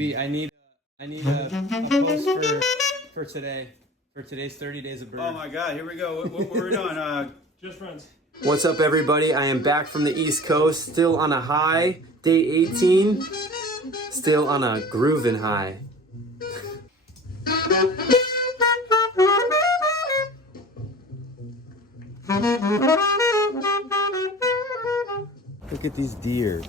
Maybe I need a post for today. For today's 30 days of bird. Oh my God, here we go. What we're doing? Just friends. What's up, everybody? I am back from the East Coast, still on a high, day 18, still on a Groovin High. Look at these deer.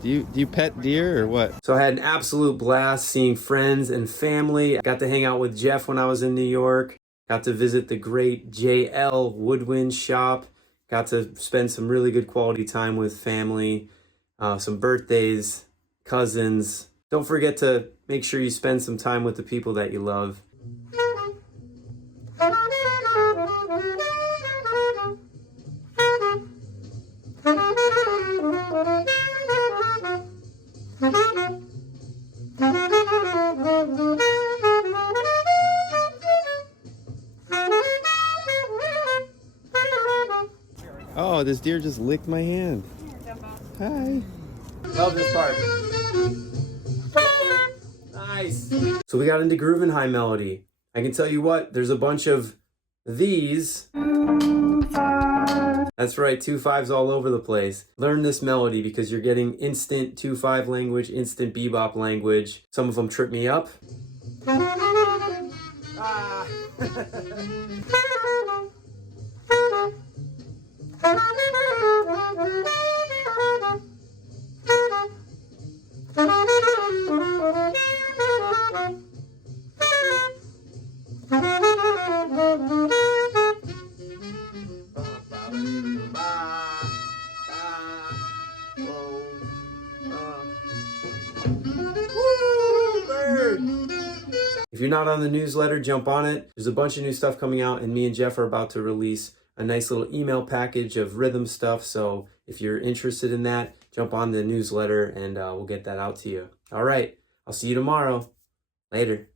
Do you pet deer or what? So I had an absolute blast seeing friends and family. I got to hang out with Jeff when I was in New York. Got to visit the great JL Woodwind shop. Got to spend some really good quality time with family, some birthdays, cousins. Don't forget to make sure you spend some time with the people that you love. Oh, this deer just licked my hand. Hi. Love this part. Nice. So we got into Groovin High melody. I can tell you what, there's a bunch of these. That's right, 2/5s all over the place. Learn this melody because you're getting instant 2/5 language, instant bebop language. Some of them trip me up. Ah. If you're not on the newsletter, jump on it. There's a bunch of new stuff coming out, and me and Jeff are about to release a nice little email package of rhythm stuff. So if you're interested in that, jump on the newsletter and we'll get that out to you. All right, I'll see you tomorrow. Later.